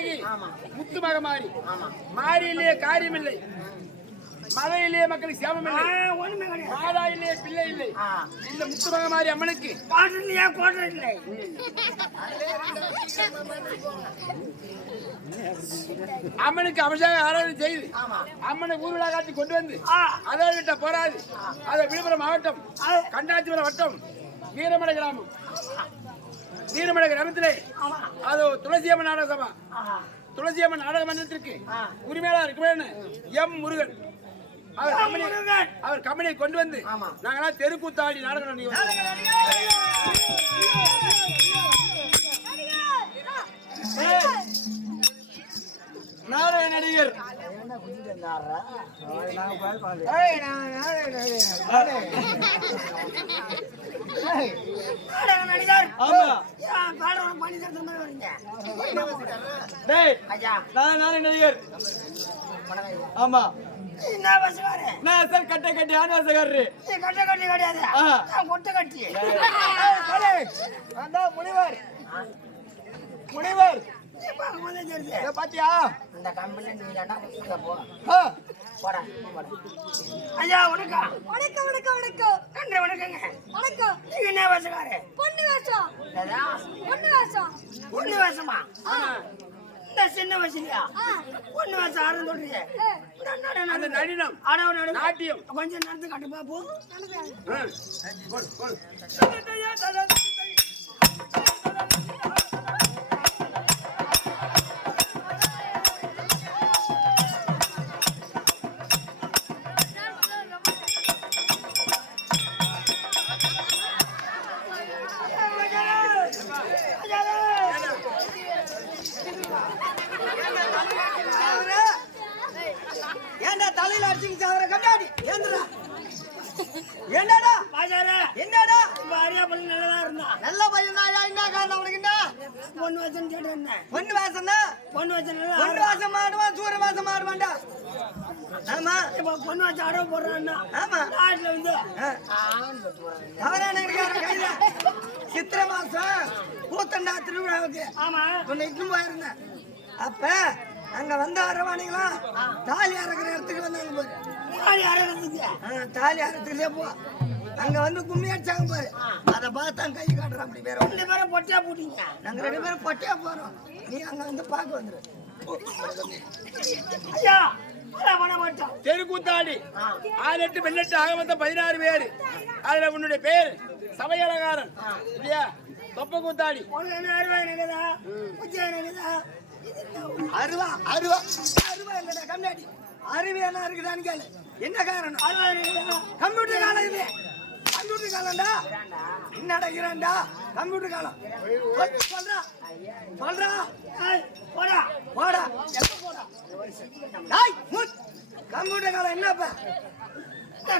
அழகி முத்து மகமாரி மாறியிலே காரியம் இல்லை, மழையிலே மக்களுக்கு சேமம் இல்லை, மாதாயிலே பிள்ளை இல்லை. இந்த முத்து மகமாரி அம்மனுக்கு அம்மனுக்கு அபிஷேக ஆராதனை செய்து அம்மனை ஊர்வலா காட்டி கொண்டு வந்து அதை விட்ட போராது. அதை விழுப்புரம் மாவட்டம் கண்டாச்சிபுரம் வட்டம் வீரமலை கிராமம், வீரமலை கிராமத்திலே அது துளசியம்மன் நாடக சபா, துளசியம்மன் நாடக மன்றத்திற்கு உரிமையாளர் இருக்கிறேன்னு எம் முருகன் அவர் கம்பெனியை கொண்டு வந்து நாங்களாம் தெருக்கூத்தாடி நாடகம் நாடக நடிகர் நடிகர். ஆமா கட்டை கட்டி ஆன்வாசகாரரு கட்டை கட்டி கிடையாது கொட்டை கட்டி முனிவர் முனிவர் பாத்தியா இந்த கம்பெனி ஐயா வணக்கம் வணக்கம் வணக்கம் வணக்கம் நன்றி வணக்கங்க வணக்கம். நீங்க என்ன வேஷக்காரே? பொண்ணு வேஷம். பொண்ணு வேஷம். பொண்ணு வேஷமா? இந்த சின்ன வயசுலயா பொண்ணு வேஷம் ஆரம்பம் சொல்றீங்க? அந்த நடினம் ஆடவ நாட்டியம் கொஞ்சம் நடந்து காட்டு பாப்போம். ஏண்டா தலையில அடிச்சுங்க சாவற கண்ணாடி ஏண்டா என்னடா பாஜாரே என்னடா பாரியா பண்ணி நல்லதா இருந்தா நல்ல பையன் தான். என்ன காரணம் உனக்கு? என்ன பொண்ணு வாசம் கேட்டேன். பொண்ணு வாசம் தான். பொண்ணு வாசம் பொண்ணு வாசம் ஆடுவான், சூர வாசம் ஆடுவான்டா. ஆமா இப்ப பொண்ணு வாசம் ஆட போடுறான்னா ஆமா நாட்டுல வந்து அவரான கையில சித்திரை மாசம் கூத்தண்டா திருவிழாவுக்கு ஆமா உன்னை இட்டும் போயிருந்தேன். அப்ப அங்க வந்த அரவாணிங்களா தாலி அறக்கிற இடத்துக்கு வந்தாங்க பாரு. தாலி அறக்கிறதுக்கு தாலி அறத்துலயே போ அங்க வந்து கும்மி அடிச்சாங்க பாரு. அதை பார்த்தான் கை காட்டுறான். அப்படி பேர் 2 பேரும் பொட்டியா போட்டீங்க. நாங்க 2 பேரும் பொட்டியா போறோம். நீ அங்க வந்து பார்க்க வந்துரு. ஐயா தெருக்கூத்தாடி 6 8 வெள்ளட்டு ஆக மொத்தம் 16 பேரு. அதுல உன்னுடைய பேர் சபையலகாரன் இல்லையா? தொப்ப கூத்தாடி அருவா அருவா அருவா இல்லடா கண்ணாடி. அருவியான இருக்குதான்னு கேளு. என்ன காரணம்? கம்ப்யூட்டர் காலம் இது. கம்ப்யூட்டர் காலம்டா. என்னடா இருக்கிறான்டா கம்ப்யூட்டர் காலம். சொல்றா சொல்றா போடா போடா போடா. கம்ப்யூட்டர் காலம் என்னப்ப?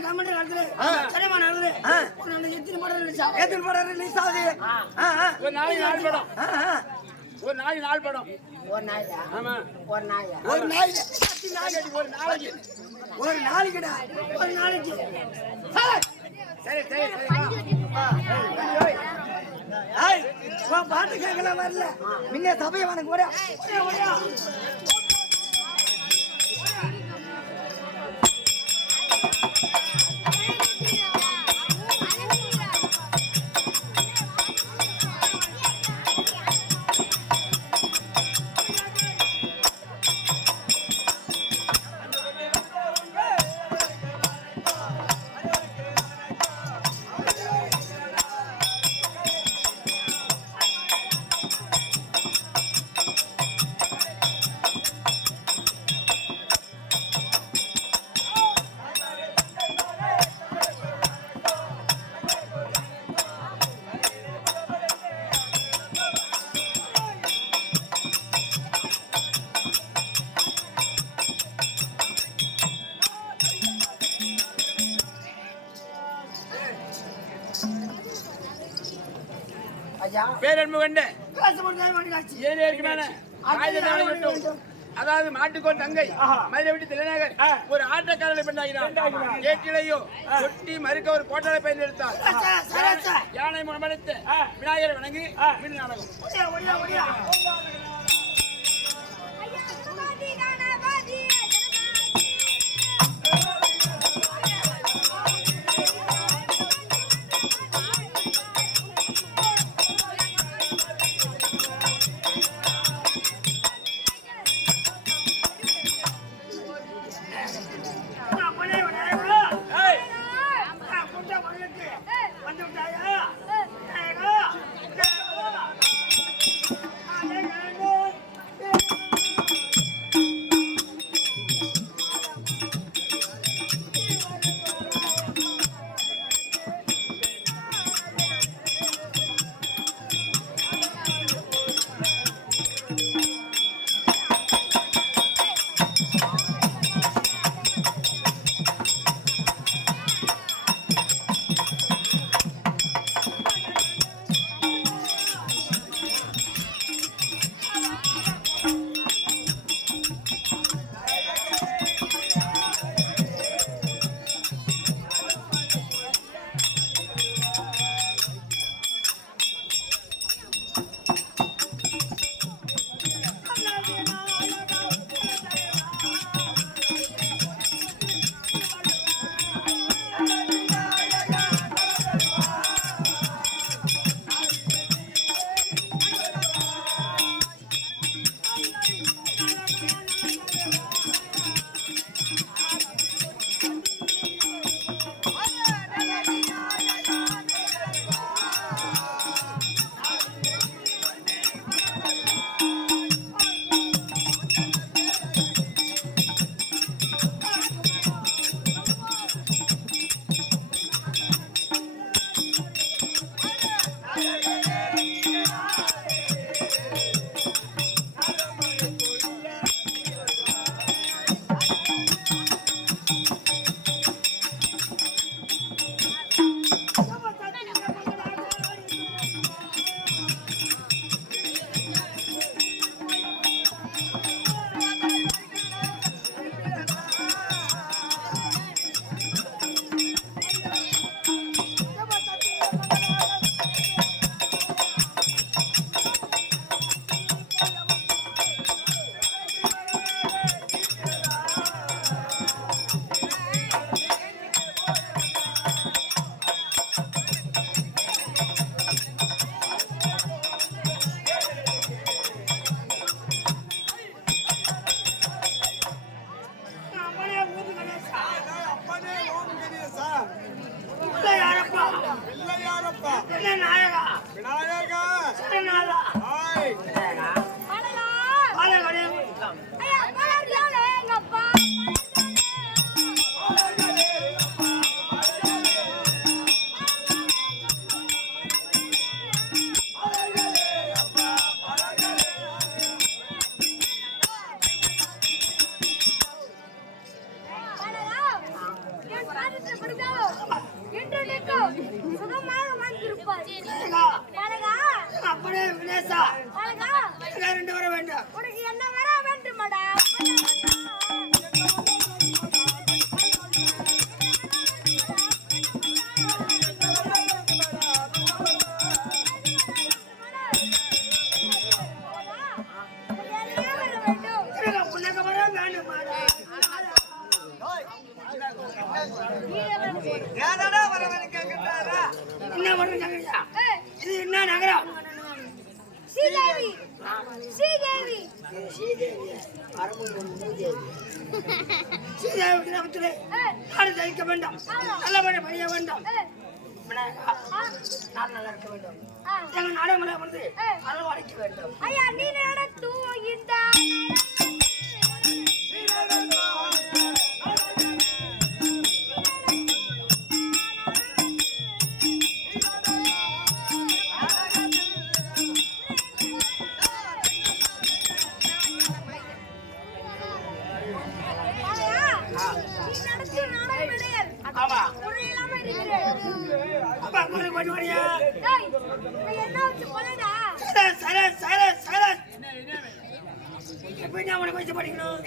கம்ப்யூட்டர் காலத்துல சரிமா நடக்குது. எத்தனை படம் ரிலீஸ் ஆகுது? ஒரு நாளைக்கு 4 படம். ஒரு நாளைக்கு 4 படம். ஒரு நாளைக்கு ஆமா ஒரு நாளைக்கு ஒரு நாளைக்கு ஒரு நாளைக்கு ஒரு நாளைக்குடா ஒரு நாளைக்கு. சரி சரி சரி ஏய் வா பாட்டு கேட்கலாம் வரல. முன்ன சபையை வணங்க ஓட ஓட. பேரன்பு கண்டு அதாவது மாட்டுக்கோன் தங்கை மதுரை விட்டு தலைநகர் ஒரு ஆட்டக்காரனை பெண்ணாகிறார். ஏற்றிலையோ கொட்டி மறுக்க ஒரு கோட்டாளை பயன் எடுத்தார். யானை முகமடுத்து விநாயகரை வணங்கி மீன் நாடகம்.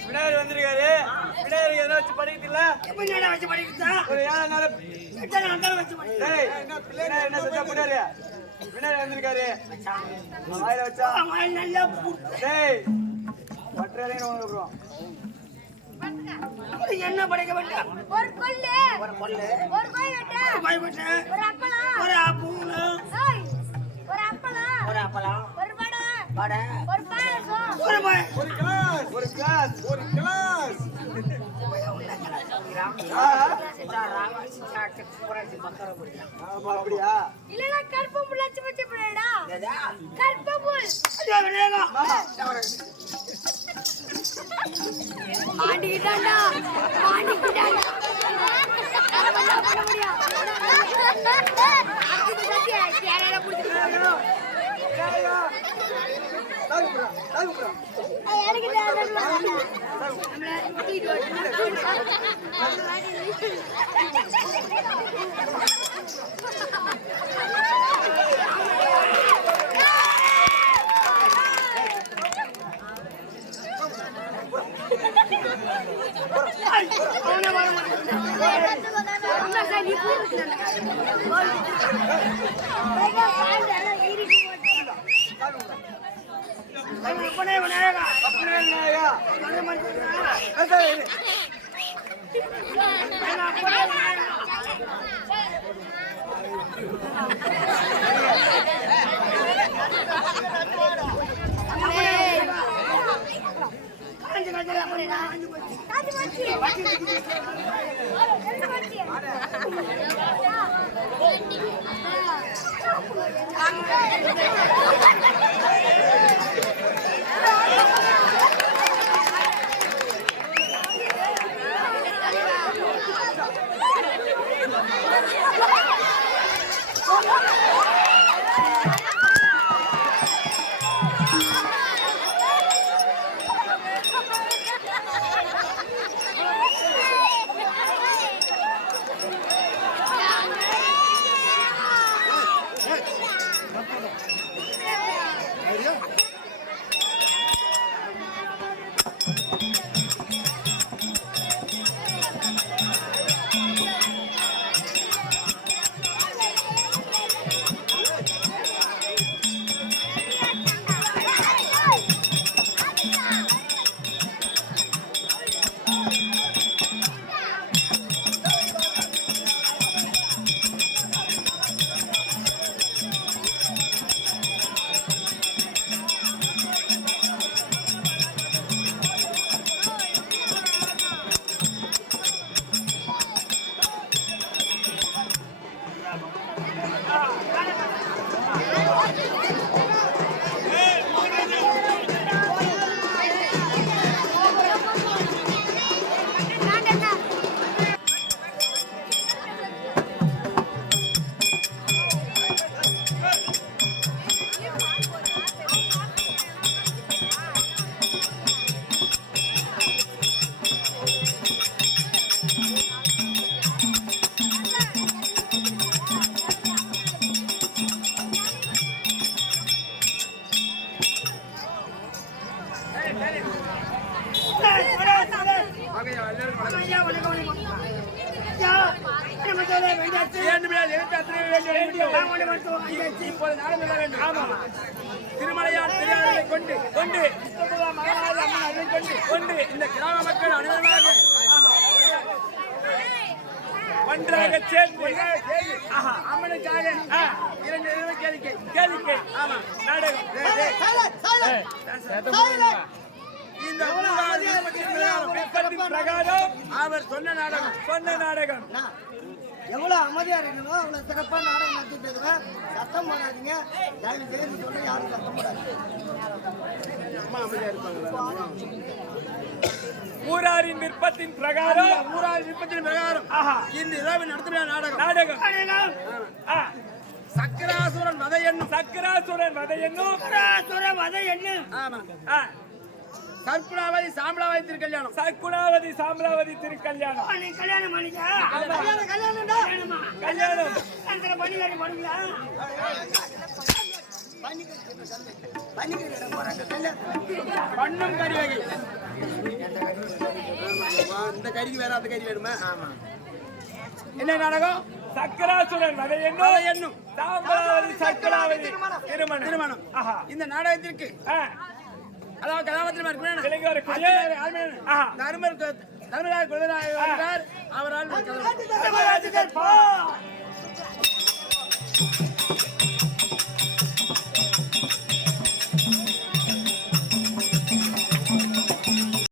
விநாயகர் வந்திருக்காரு. விநாயகர் எதனா வச்சு படிக்கிறீங்களா? வச்சு படிக்கிறா என்ன செஞ்சா போட்டாரு? விநாயகர் வந்திருக்காரு. வாயில வச்சா நல்லா பற்றறைன்னு ஒண்ணு அப்புறம் என்ன படைக்க வேண்டாம்? ஒரு கொள்ளு, ஒரு கொள்ளு, ஒரு கோழி வெட்டு, ஒரு கோழி வெட்டு, ஒரு அப்பளம், ஒரு அப்பளம், ஏய், ஒரு அப்பளம், ஒரு அப்பளம், ஒரு வடை, வடை, ஒரு பாயாசம், ஒரு பாய். ஒரு கிளாஸ் ஆமா அப்படியா இல்லைன்னா கற்பூரம் லட்ச பச்சை பிள்ளைடா, கற்பூரம். மாட்டிக்கிட்டான்டா, மாட்டிக்கிட்டான்டா. என்ன பண்ண முடியும்? அதுக்கு சத்தியா, யாரால புடிச்சிருக்காங்க? எனக்கு திருமலையார் திருவிழாவை கொண்டு கொண்டு கொண்டு இந்த கிராம மக்கள் அனைவருமாக ஒன்றாக சேர்ந்து அம்மனுக்காக 2 கேளிக்கை ஆமா நாடகம் இந்த பிரகாரம் அவர் சொன்ன நாடகம் எவ்வளவு அமைதியா இருக்கணும், அவ்வளவு சிறப்பா நாடகம் நடத்திட்டு இருக்கிறேன். சத்தம் போடாதீங்க, தயவு செய்து சொல்ல யாரும் சத்தம் போடாதீங்க. ஊராரின் விருப்பத்தின் பிரகாரம் இந்த இரவு நடத்தின நாடகம் சக்கராசுரன் வதை என்னும் ஆமா சர்க்குணாவதி சாம்பலாவதி திருக்கல்யாணம் கல்யாணம் பண்ணும் கறி வகை இந்த கறிக்கு வேற அந்த கறி வேணுமா ஆமா என்ன நாடகம் சக்கராசுரன் வதை என்னும் சாம்பலாவதி சக்கராவதி திருமணம் இந்த நாடகத்திற்கு அதாவது கதாபாத்திரமா இருக்கிறேன் தெலுங்கு வரக்கூடிய ஆஹா. தர்மராஜ் குலராஜ் வருகிறார். அவரால் ஒரு கதை. தர்மராஜுக்கு பா.